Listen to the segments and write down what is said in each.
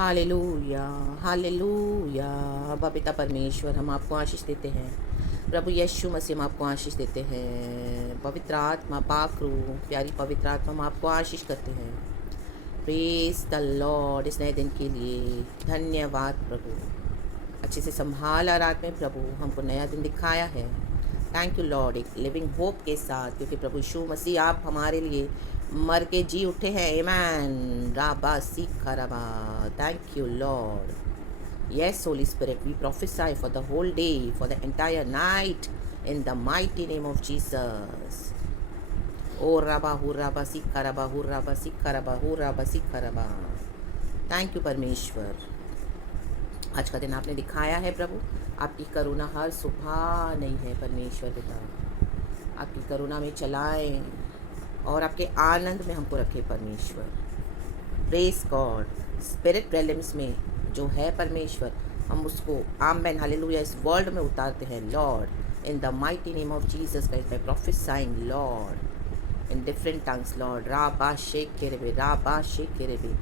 Hallelujah, hallelujah. पिता परमेश्वर, हम आपको आशीष देते हैं। प्रभु यीशु मसीह, हम आपको आशीष देते हैं। पवित्र आत्मा, पाक रूह, प्यारी पवित्र आत्मा, हम आपको आशीष करते हैं। Praise the Lord. इस नए दिन के लिए धन्यवाद प्रभु। अच्छे से संभाला रात में प्रभु, हमको नया दिन दिखाया है। थैंक यू लॉर्ड, एक लिविंग होप के साथ, क्योंकि प्रभु यीशु मसीह आप हमारे लिए मर के जी उठे हैं। आमेन। राबा सीखा रबा। Thank you Lord. Yes Holy Spirit, we prophesy for the whole day, for the entire night, in the mighty name of Jesus. ओ राबा हु राबा सीखा रबा, हु राबा सीखा रबा, हु राबा सीखा रबा। थैंक यू परमेश्वर। आज का दिन आपने दिखाया है प्रभु। आपकी करुणा हर सुबह नहीं है परमेश्वर पिता। आपकी करुणा में चलाएं और आपके आनंद में हमको रखे परमेश्वर। Praise God. स्पिरिट रेलम्स में जो है परमेश्वर, हम उसको आमेन हालेलुया इस वर्ल्ड में उतारते हैं Lord, in the mighty name of Jesus Christ. By prophesying Lord in different tongues Lord. राबा शेख केरेबे, राबा शेख केरेबे,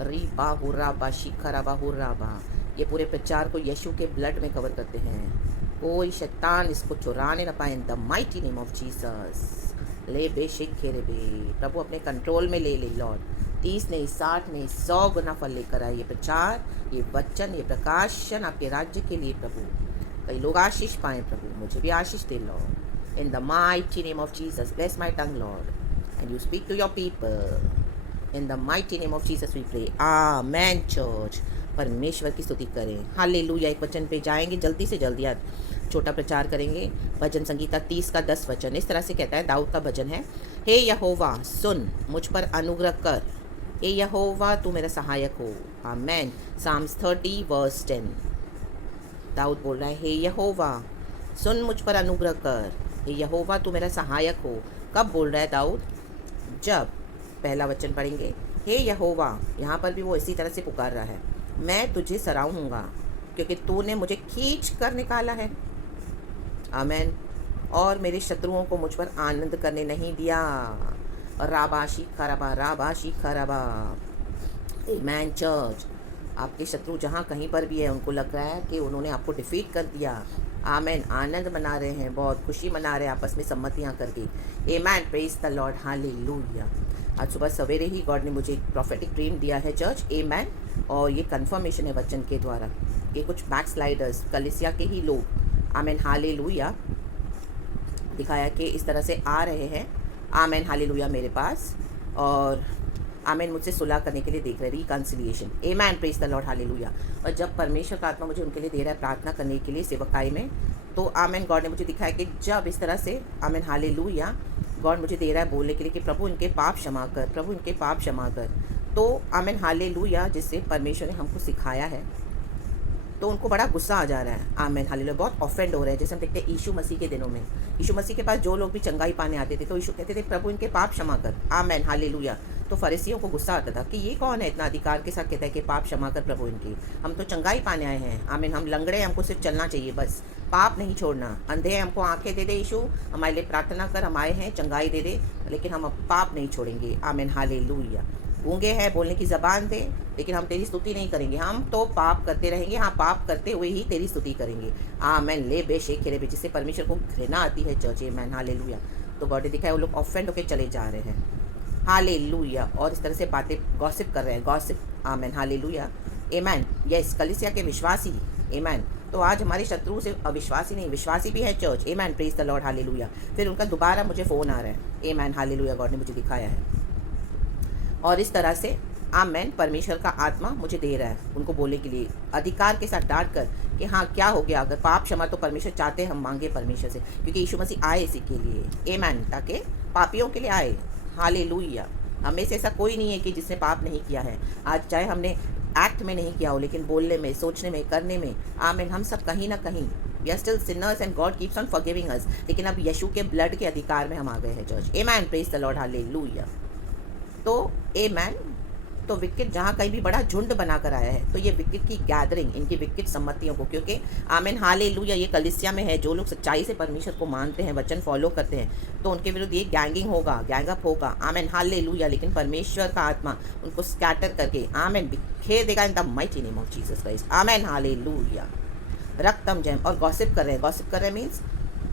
री बाहु राबा शिखा बाहु राबा। ये पूरे प्रचार को यीशु के ब्लड में कवर करते हैं। कोई शैतान इसको चुराने न पाए, इन the mighty name of Jesus. ले बेशिक खेरे बे प्रभु, अपने कंट्रोल में ले ले लॉर्ड। 30 नहीं, 60 नहीं, 100 गुना फल लेकर आए। ये प्रचार, ये वचन, ये प्रकाशन आपके राज्य के लिए प्रभु। कई लोग आशीष पाएँ प्रभु, मुझे भी आशीष दे Lord, in the mighty name of Jesus. Bless my tongue Lord and you speak to your people, in the mighty name of Jesus we pray. आमेन चर्च। परमेश्वर की स्तुति करें। हालेलुया। एक वचन पे जाएंगे जल्दी से जल्दी, आज छोटा प्रचार करेंगे। भजन संगीता 30 का 10 वचन इस तरह से कहता है। दाऊद का भजन है। हे यहोवा सुन, मुझ पर अनुग्रह कर। हे यहोवा तू मेरा सहायक हो। आमेन। Sam's 30 verse 10। दाऊद बोल रहा है, हे यहोवा सुन, मुझ पर अनुग्रह कर। हे यहोवा तू मेरा सहायक हो। कब बोल रहा है दाऊद? जब पहला वचन पढ़ेंगे, हे यहोवा, यहाँ पर भी वो इसी तरह से पुकार रहा है, मैं तुझे सराहूँगा क्योंकि तूने मुझे खींच कर निकाला है। आमेन। और मेरे शत्रुओं को मुझ पर आनंद करने नहीं दिया। राबाशी खराबा, राबाशी खराबा। आमेन चर्च। आपके शत्रु जहाँ कहीं पर भी है, उनको लग रहा है कि उन्होंने आपको डिफीट कर दिया। आमेन। आनंद मना रहे हैं, बहुत खुशी मना रहे हैं आपस में सम्मतियाँ करके। आमेन। Praise the Lord. हालेलुया। आज सुबह सवेरे ही गॉड ने मुझे एक प्रॉफेटिक ड्रीम दिया है चर्च। आमेन। और ये कंफर्मेशन है वचन के द्वारा कि कुछ बैक स्लाइडर्स, कलिसिया के ही लोग, आमेन हालेलुया, दिखाया कि इस तरह से आ रहे हैं। आमेन हालेलुया मेरे पास, और आमेन मुझसे सुलह करने के लिए देख रहे हैं, reconciliation. Amen. Praise the Lord. Hallelujah. और जब परमेश्वर का आत्मा मुझे उनके लिए दे रहा है प्रार्थना करने के लिए सेवकाई में, तो आमेन गॉड ने मुझे दिखाया कि जब इस तरह से आमेन हालेलुया गॉड मुझे दे रहा है बोलने के लिए कि प्रभु इनके पाप क्षमा कर, प्रभु इनके पाप क्षमा कर, तो आमेन हालेलुया जिससे परमेश्वर ने हमको सिखाया है, तो उनको बड़ा गुस्सा आ जा रहा है। Amen hallelujah. बहुत ऑफेंड हो रहे हैं। जैसे हम देखते हैं यीशु मसीह के दिनों में, यीशु मसीह के पास जो लोग भी चंगाई पाने आते थे तो यीशु कहते थे प्रभु इनके पाप क्षमा कर। Amen hallelujah. तो फरीसियों को गुस्सा आता था कि ये कौन है इतना अधिकार के साथ कहता है कि पाप क्षमा कर प्रभु इनकी, हम तो चंगाई पाने आए हैं। आमीन। हम लंगड़े, हमको सिर्फ चलना चाहिए बस, पाप नहीं छोड़ना। अंधे हैं, हमको आंखें दे दे यीशु, हमारे लिए प्रार्थना कर, हम आए हैं चंगाई दे दे, लेकिन हम अब पाप नहीं छोड़ेंगे। आमीन हालेलुया। गूंगे हैं, बोलने की ज़बान दे, लेकिन हम तेरी स्तुति नहीं करेंगे, हम तो पाप करते रहेंगे। हाँ, पाप करते हुए ही तेरी स्तुति करेंगे। आमेन। ले बेशेख खेरे बे, जिससे परमेश्वर को घृणा आती है चर्च। Amen hallelujah. तो गॉड ने दिखाया वो लोग ऑफेंड होकर चले जा रहे हैं। हालेलुया। और इस तरह से बातें गॉसिप कर रहे हैं, गॉसिप। आमेन हालेलुया। आमेन। यस, कलीसिया के विश्वासी। आमेन। तो आज हमारे शत्रु से अविश्वासी नहीं, विश्वासी भी है church. Amen. Praise the Lord. Hallelujah. फिर उनका दोबारा मुझे फ़ोन आ रहा है। Amen hallelujah. गॉड ने मुझे दिखाया है, और इस तरह से आमेन परमेश्वर का आत्मा मुझे दे रहा है उनको बोलने के लिए, अधिकार के साथ डांट कर कि हाँ क्या हो गया, अगर पाप क्षमा तो परमेश्वर चाहते हम मांगे परमेश्वर से, क्योंकि यीशु मसीह आए इसी के लिए। आमेन। ताकि पापियों के लिए आए। हालेलुया। हमें से ऐसा कोई नहीं है कि जिसने पाप नहीं किया है। आज चाहे हमने एक्ट में नहीं किया हो, लेकिन बोलने में, सोचने में, करने में, आमेन, हम सब कहीं ना कहीं we are still sinners and God keeps on forgiving us. लेकिन अब यीशु के ब्लड के अधिकार में हम आ गए हैं church. Amen. Praise the Lord. Hallelujah. तो आमेन तो विकेट जहाँ कहीं भी बड़ा झुंड बनाकर आया है, तो ये विकेट की गैदरिंग, इनकी विकेट सम्मतियों को, क्योंकि आमेन हालेलुया ये कलीसिया में है, जो लोग सच्चाई से परमेश्वर को मानते हैं, वचन फॉलो करते हैं, तो उनके विरुद्ध ये गैंगिंग होगा, गैंगअप होगा। Amen hallelujah. लेकिन परमेश्वर का आत्मा उनको स्कैटर करके आमेन बिखेर देगा in the mighty name of Jesus Christ. आमेन हालेलुया। रक्तम जैम और गॉसिप कर रहे हैं, गॉसिप कर रहे हैं मीन्स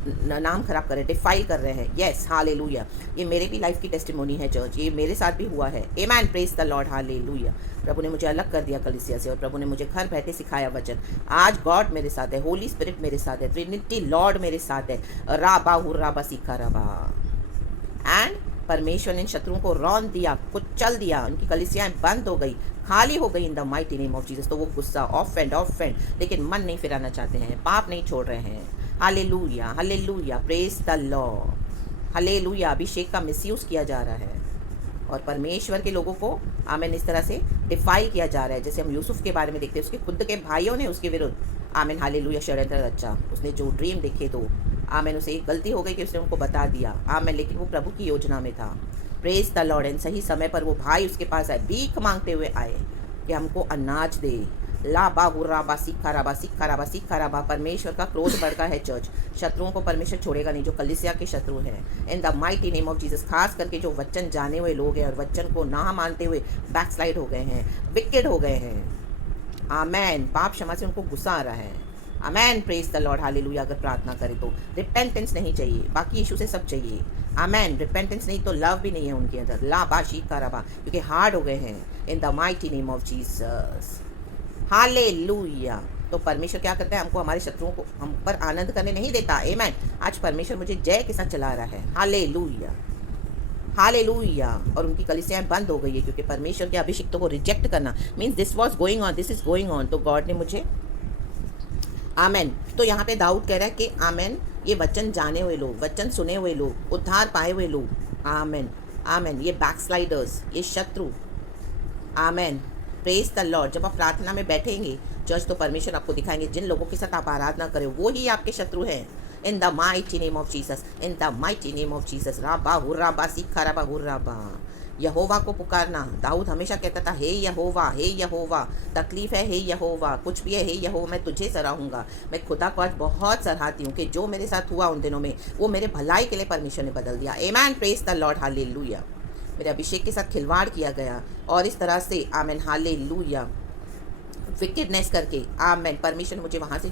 नाम खराब कर रहे हैं, डिफाइल कर रहे हैं। Yes hallelujah. ये मेरे भी लाइफ की टेस्टिमोनी है चर्च, ये मेरे साथ भी हुआ है। आमेन प्रेज द लॉर्ड हालेलुया। प्रभु ने मुझे अलग कर दिया कलीसिया से, और प्रभु ने मुझे घर बैठे सिखाया वचन। आज गॉड मेरे साथ है, होली स्पिरिट मेरे साथ है, ट्रिनिटी लॉर्ड मेरे साथ है। राबा हुर्राबा सीखा रबा। एंड परमेश्वर ने इन शत्रुओं को रौंद दिया, कुचल दिया, उनकी कलीसियाएं बंद हो गई, खाली हो गई इन the mighty name of Jesus. तो वो गुस्सा ऑफेंड, लेकिन मन नहीं फिराना चाहते हैं, पाप नहीं छोड़ रहे हैं। हालेलुया हालेलुया प्रेज द लॉर्ड हालेलुया। अभिषेक का मिसयूज किया जा रहा है और परमेश्वर के लोगों को आमेन इस तरह से डिफाइल किया जा रहा है। जैसे हम यूसुफ के बारे में देखते हैं, उसके खुद के भाइयों ने उसके विरुद्ध आमेन हालेलुया षड्यंत्र रचा। उसने जो ड्रीम देखे तो आमेन, उसे एक गलती हो गई कि उसने उनको बता दिया आमेन, लेकिन वो प्रभु की योजना में था। Praise the Lord. एंड सही समय पर वो भाई उसके पास आए, भीख मांगते हुए आए कि हमको अनाज दे। ला बा हुर्राबा सीखा राबा। परमेश्वर का क्रोध बढ़ता है चर्च। शत्रुओं को परमेश्वर छोड़ेगा नहीं, जो कलीसिया के शत्रु हैं। In the mighty name of Jesus. खास करके जो वचन जाने हुए लोग हैं और वचन को ना मानते हुए बैकस्लाइड हो गए हैं, विकेड हो गए हैं। आमेन। पाप क्षमा से उनको गुस्सा आ रहा है। आमेन प्रेज द लॉर्ड हालेलुया। अगर प्रार्थना करें तो रिपेंटेंस नहीं चाहिए, बाकी इशू से सब चाहिए। आमेन। रिपेंटेंस नहीं तो लव भी नहीं है उनके अंदर। ला बा शीका रबा, क्योंकि हार्ड हो गए हैं। In the mighty name of Jesus hallelujah. तो परमेश्वर क्या करता है, हमको हमारे शत्रुओं को हम पर आनंद करने नहीं देता। आमेन। आज परमेश्वर मुझे जय के साथ चला रहा है। Hallelujah hallelujah. और उनकी कलीसियाएं बंद हो गई है, क्योंकि परमेश्वर के अभिषिक्तों को रिजेक्ट करना means this was going on, this is going on. तो गॉड ने मुझे आमेन। तो यहाँ पे दाऊद कह रहा है कि आमेन, ये वचन जाने हुए लोग, वचन सुने हुए लोग, उद्धार पाए हुए लोग, आमेन आमेन, ये बैकस्लाइडर्स, ये शत्रु, आमेन प्रेज द लॉर्ड। जब आप प्रार्थना में बैठेंगे चर्च, तो परमेश्वर आपको दिखाएंगे जिन लोगों के साथ आप आराधना करें वो ही आपके शत्रु हैं। In the mighty name of Jesus, in the mighty name of Jesus. राबा हुर्राबा सीखा रबा हुर्राबा। यहोवा को पुकारना। दाऊद हमेशा कहता था, हे यहोवा, हे यहोवा। तकलीफ है, हे यहोवा, कुछ भी है, हे यहोवा, मैं तुझे सराहूंगा। मैं खुदा को आज बहुत सराहती हूँ कि जो मेरे साथ हुआ उन दिनों में, वो मेरे भलाई के लिए परमेश्वर ने बदल दिया। आमेन प्रेज द लॉर्ड हालेलुया। मेरे अभिषेक के साथ खिलवाड़ किया गया और इस तरह से आमेन हालेलुया विकेडनेस करके आमेन, परमेश्वर ने मुझे वहाँ से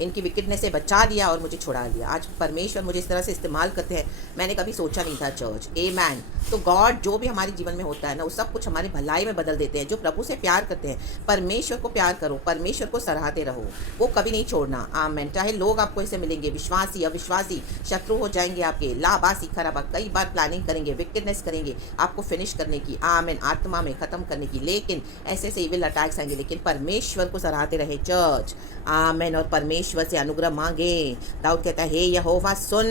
इनकी विकेटनेस से बचा दिया और मुझे छुड़ा लिया। आज परमेश्वर मुझे इस तरह से इस्तेमाल करते हैं, मैंने कभी सोचा नहीं था चर्च। आमेन। तो गॉड जो भी हमारे जीवन में होता है ना, वो सब कुछ हमारी भलाई में बदल देते हैं। जो प्रभु से प्यार करते हैं, परमेश्वर को प्यार करो, परमेश्वर को सराहते रहो, वो कभी नहीं छोड़ना। आमेन। चाहे लोग आपको ऐसे मिलेंगे, विश्वासी अविश्वासी, शत्रु हो जाएंगे आपके, लाबासी खराबा, कई बार प्लानिंग करेंगे, विकेटनेस करेंगे आपको फिनिश करने की, आमेन, आत्मा में ख़त्म करने की, लेकिन ऐसे से इविल अटैक्स आएंगे, लेकिन परमेश्वर को सराहते रहे चर्च। आमेन। और परमेश्वर से अनुग्रह मांगे। दाऊद कहता है, हे यहोवा सुन।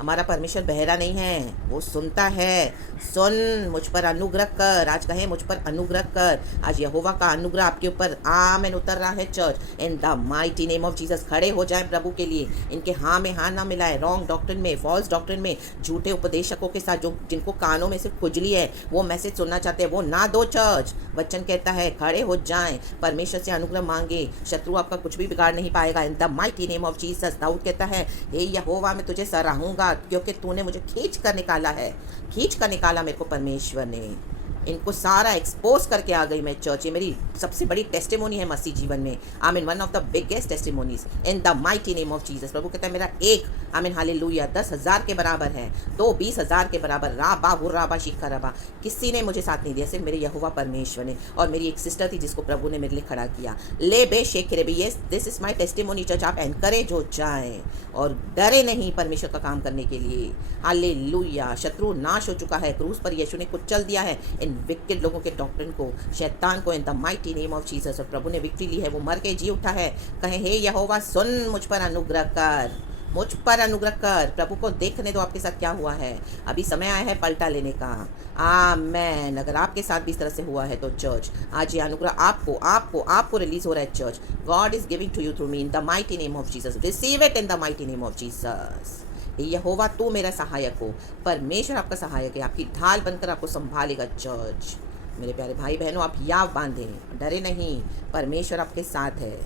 हमारा परमेश्वर बहरा नहीं है, वो सुनता है। सुन, मुझ पर अनुग्रह कर। आज कहें, मुझ पर अनुग्रह कर। आज यहोवा का अनुग्रह आपके ऊपर आमेन उतर रहा है church. In the mighty name of Jesus. खड़े हो जाएं प्रभु के लिए। इनके हाँ में हाँ ना मिलाए, रॉन्ग डॉक्ट्रिन में, फॉल्स डॉक्ट्रिन में, झूठे उपदेशकों के साथ, जो जिनको कानों में से खुजली है, वो मैसेज सुनना चाहते हैं, वो ना दो चर्च। वचन कहता है खड़े हो जाएं, परमेश्वर से अनुग्रह मांगे, शत्रु आपका कुछ भी बिगाड़ नहीं पाएगा। In the mighty name of Jesus. दाऊद कहता है, हे यहोवा, मैं तुझे सराहूंगा क्योंकि तूने मुझे खींच कर निकाला है। खींच कर निकाला मेरे को परमेश्वर ने। इनको सारा एक्सपोज करके आ गई मैं चर्च। ये मेरी सबसे बड़ी टेस्टिमोनी है मसीह जीवन में। आमीन। One of the biggest testimonies in the mighty name of Jesus. प्रभु कहता है, मेरा एक आमीन हालेलुया 10,000 के बराबर है, 2 20,000 के बराबर। राबा हुर्राबा शिखा रबा। किसी ने मुझे साथ नहीं दिया, सिर्फ मेरे यहोवा परमेश्वर ने। और मेरी एक सिस्टर थी जिसको प्रभु ने मेरे लिए खड़ा किया। ले बे शेख रे बे। Yes, this is my testimony church. आप एनकरेज हो जाएं और डरे नहीं परमेश्वर का काम करने के लिए। हालेलुया। शत्रु नाश हो चुका है, क्रूस पर यीशु ने कुचल दिया है इन विकेट लोगों के डॉक्ट्रिन को, शैतान को, इन the mighty name of Jesus. और प्रभु ने विक्ट्री ली है, वो मर के जी उठा है। कहे, हे यहोवा सुन, मुझ पर अनुग्रह कर, मुझ पर अनुग्रह कर। प्रभु को देखने दो आपके साथ क्या हुआ है। अभी समय आया है पलटा लेने का। आमेन। अगर आपके साथ भी इस तरह से हुआ है तो चर्च, आज ये अनुग्रह आपको आपको आपको रिलीज हो रहा है church. God is giving to you through me in the mighty name of Jesus. Receive it in the mighty name of Jesus. यहोवा तू मेरा सहायक हो। परमेश्वर आपका सहायक है, आपकी ढाल बनकर आपको संभालेगा चर्च। मेरे प्यारे भाई बहनों, आप याव बांधें, डरे नहीं, परमेश्वर आपके साथ है।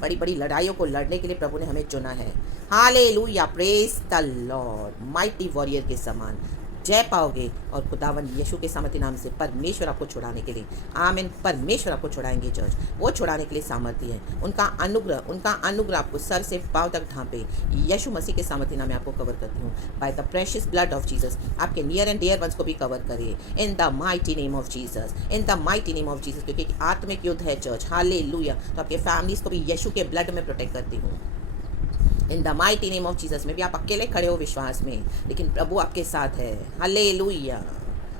बड़ी बड़ी लड़ाइयों को लड़ने के लिए प्रभु ने हमें चुना है। Hallelujah, praise the Lord. Mighty warrior के समान जय पाओगे और खुदावन यीशु के सामर्थ्य नाम से परमेश्वर आपको छुड़ाने के लिए, आमीन, परमेश्वर आपको छुड़ाएंगे चर्च। वो छुड़ाने के लिए सामर्थ्य है। उनका अनुग्रह आपको सर से पांव तक ढांपे। यीशु मसीह के सामर्थ्य नाम में आपको कवर करती हूँ। By the precious blood of Jesus आपके नियर एंड डियर वंस को भी कवर करे इन the mighty name of Jesus, in the mighty name of Jesus. क्योंकि आत्मिक युद्ध है चर्च, हालेलुया। तो आपके फैमिलीज को भी यीशु के ब्लड में प्रोटेक्ट करती हूँ इन the mighty name of Jesus. में भी आप अकेले खड़े हो विश्वास में, लेकिन प्रभु आपके साथ है। हालेलुया।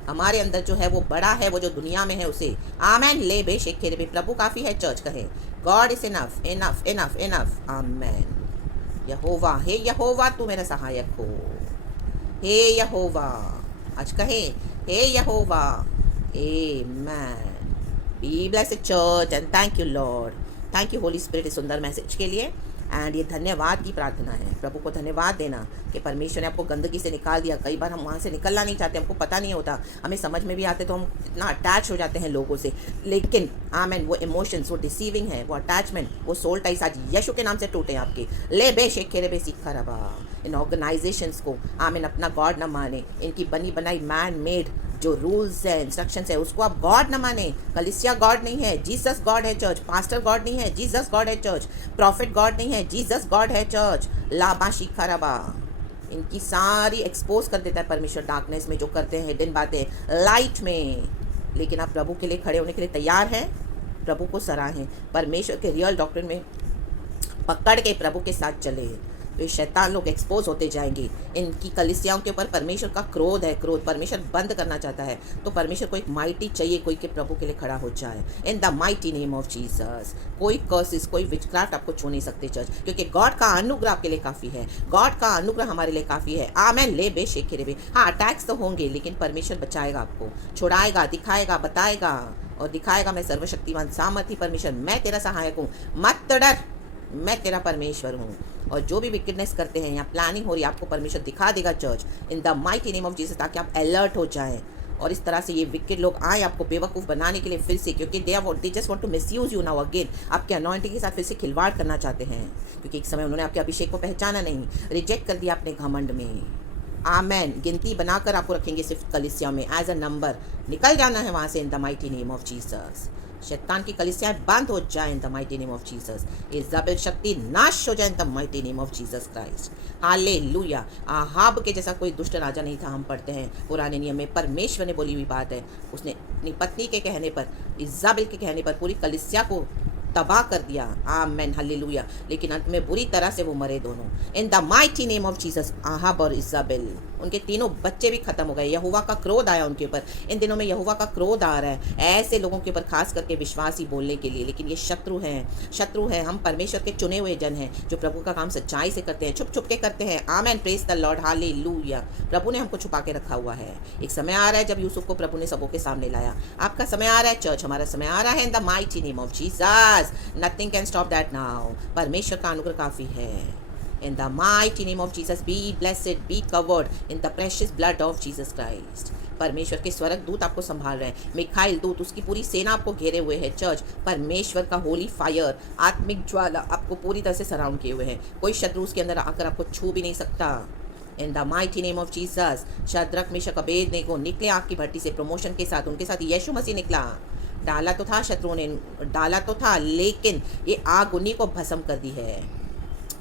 हमारे अंदर जो है वो बड़ा है, वो जो दुनिया में है उसे, आमेन। ले बे शेखे बे, प्रभु काफ़ी है चर्च। कहे God is enough, enough, enough, enough, आमेन। यहोवा, हे यहोवा तू मेरा सहायक हो। हे यहोवा, आज कहे हे यहोवा, आमेन। Be blessed church and thank you Lord, thank you Holy Spirit इस सुंदर मैसेज के लिए। एंड ये धन्यवाद की प्रार्थना है, प्रभु को धन्यवाद देना कि परमेश्वर ने आपको गंदगी से निकाल दिया। कई बार हम वहाँ से निकलना नहीं चाहते, हमको पता नहीं होता, हमें समझ में भी आते तो हम इतना अटैच हो जाते हैं लोगों से, लेकिन आमेन वो इमोशंस, वो डिसीविंग है, वो अटैचमेंट, वो सोल टाइस आज यीशु के नाम से टूटे आपके। ले बे शेखे बे सीखा रबा। इन ऑर्गेनाइजेशंस को आमेन अपना गॉड न माने, इनकी बनी बनाई मैन मेड जो रूल्स है, इंस्ट्रक्शंस है, उसको आप गॉड न माने। कलिसिया गॉड नहीं है, जीसस गॉड है चर्च। पास्टर गॉड नहीं है, जीसस गॉड है चर्च। प्रॉफिट गॉड नहीं है, जीसस गॉड है चर्च। लाबा शिखरबा, इनकी सारी एक्सपोज कर देता है परमेश्वर डार्कनेस में जो करते हैं हिडन बातें लाइट में। लेकिन आप प्रभु के लिए खड़े होने के लिए तैयार हैं, प्रभु को सराहें, परमेश्वर के रियल डॉक्ट्रिन में पकड़ के प्रभु के साथ चले। तो ये शैतान लोग एक्सपोज होते जाएंगे। इनकी कलिसियाओं के ऊपर परमेश्वर का क्रोध है, क्रोध परमेश्वर बंद करना चाहता है। तो परमेश्वर को एक माइटी चाहिए, कोई के प्रभु के लिए खड़ा हो जाए इन the mighty name of Jesus. कोई कर्सेस, कोई विचक्राफ्ट आपको छू नहीं सकते चर्च, क्योंकि गॉड का अनुग्रह आपके लिए काफ़ी है। गॉड का अनुग्रह हमारे लिए काफ़ी है। आमेन। ले बे शेखे रे बे। हाँ, अटैक्स तो होंगे, लेकिन परमेश्वर बचाएगा आपको, छुड़ाएगा, दिखाएगा, बताएगा और दिखाएगा मैं सर्वशक्तिमान सामर्थी परमेश्वर, मैं तेरा सहायक हूँ, मत डर, मैं तेरा परमेश्वर हूँ। और जो भी विकेडनेस करते हैं, यहाँ प्लानिंग हो रही है, आपको परमेश्वर दिखा देगा church in the mighty name of Jesus, ताकि आप अलर्ट हो जाएं। और इस तरह से ये विकेड लोग आए आपको बेवकूफ़ बनाने के लिए फिर से, क्योंकि they just want to misuse you now again. आपके अनॉइंटिंग के साथ फिर से खिलवाड़ करना चाहते हैं, क्योंकि एक समय उन्होंने आपके अभिषेक को पहचाना नहीं, रिजेक्ट कर दिया अपने घमंड में। आमेन। गिनती बनाकर आपको रखेंगे सिर्फ कलिसिया में एज अ नंबर। निकल जाना है वहाँ से इन the mighty name of Jesus. शैतान की कलिसियाँ बंद हो जाए इन the mighty name of Jesus. Isabel शक्ति नाश हो जाए इन the mighty name of Jesus Christ. Hallelujah. Ahab के जैसा कोई दुष्ट राजा नहीं था, हम पढ़ते हैं पुराने नियम में, परमेश्वर ने बोली हुई बात है। उसने अपनी पत्नी के कहने पर, इज़ाबेल के कहने पर पूरी कलिसिया को तबाह कर दिया। आमेन, हालेलुया। लेकिन अंत में बुरी तरह से वो मरे दोनों इन the mighty name of Jesus. Ahab और इज़ाबेल, उनके तीनों बच्चे भी खत्म हो गए। यहोवा का क्रोध आया उनके ऊपर। इन दिनों में यहोवा का क्रोध आ रहा है ऐसे लोगों के ऊपर, खास करके विश्वासी बोलने के लिए, लेकिन ये शत्रु हैं, शत्रु हैं। हम परमेश्वर के चुने हुए जन हैं जो प्रभु का काम सच्चाई से करते हैं, छुप छुप के करते हैं। आमेन, प्रेज द लॉर्ड, हालेलुया। प्रभु ने हमको छुपा के रखा हुआ है। एक समय आ रहा है जब यूसुफ को प्रभु ने सबों के सामने लाया। आपका समय आ रहा है चर्च, हमारा समय आ रहा है इन the mighty name of Jesus. Nothing can stop that now. परमेश्वर का अनुग्रह काफ़ी है। In the mighty name of Jesus, be blessed, be covered in the precious blood of Jesus Christ. परमेश्वर के स्वर्ग दूत आपको संभाल रहे हैं। मिखाइल दूत, उसकी पूरी सेना आपको घेरे हुए है चर्च। परमेश्वर का होली फायर, आत्मिक ज्वाला आपको पूरी तरह से सराउंड किए हुए हैं। कोई शत्रु उसके अंदर आकर आपको छू भी नहीं सकता। In the mighty name of Jesus. Shadrach Meshach Abednego निकले आग की भट्टी से प्रमोशन के साथ, उनके साथ यीशु मसीह निकला। डाला तो था शत्रुओं ने, डाला तो था, लेकिन ये आग उन्हीं को भस्म कर दी है।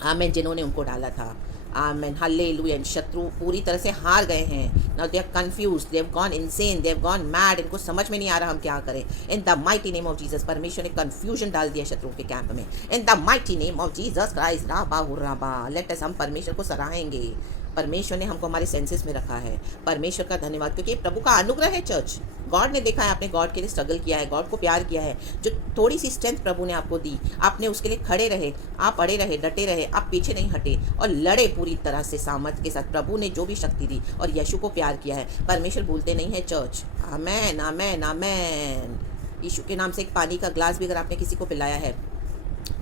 आमेन, जिन्होंने उनको डाला था। आमेन, हालेलुया। शत्रु पूरी तरह से हार गए हैं। Now they are confused, they have gone insane, they have gone mad. इनको समझ में नहीं आ रहा हम क्या करें। In the mighty name of Jesus, परमेश्वर ने कंफ्यूजन डाल दिया शत्रुओं के कैंप में। In the mighty name of Jesus Christ, राबा हुर्राबा। लेट अस, हम परमेश्वर को सराहेंगे। परमेश्वर ने हमको हमारे सेंसेस में रखा है। परमेश्वर का धन्यवाद, क्योंकि प्रभु का अनुग्रह है चर्च। गॉड ने देखा है, आपने गॉड के लिए स्ट्रगल किया है, गॉड को प्यार किया है। जो थोड़ी सी स्ट्रेंथ प्रभु ने आपको दी, आपने उसके लिए खड़े रहे, आप अड़े रहे, डटे रहे, आप पीछे नहीं हटे और लड़े पूरी तरह से सामर्थ के साथ। प्रभु ने जो भी शक्ति दी और यीशु को प्यार किया है। परमेश्वर भूलते नहीं है चर्च। आमेन, आमेन, आमेन। यीशु के नाम से एक पानी का ग्लास भी अगर आपने किसी को पिलाया है,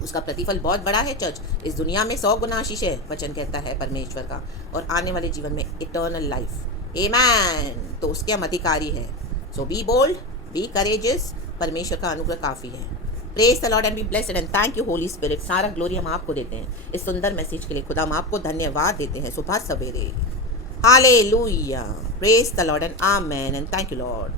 उसका प्रतिफल बहुत बड़ा है चर्च। इस दुनिया में 100 गुना आशीष है, वचन कहता है परमेश्वर का, और आने वाले जीवन में इटर्नल लाइफ। आमेन। तो उसके हम अधिकारी हैं। सो बी बोल्ड, बी करेजियस, परमेश्वर का अनुग्रह काफ़ी है। Praise the Lord and be blessed and thank you Holy spirit. सारा ग्लोरी हम आपको देते हैं इस सुंदर मैसेज के लिए। खुदा हम आपको धन्यवाद देते हैं सुबह सवेरे। Hallelujah, praise the Lord and amen and thank you Lord.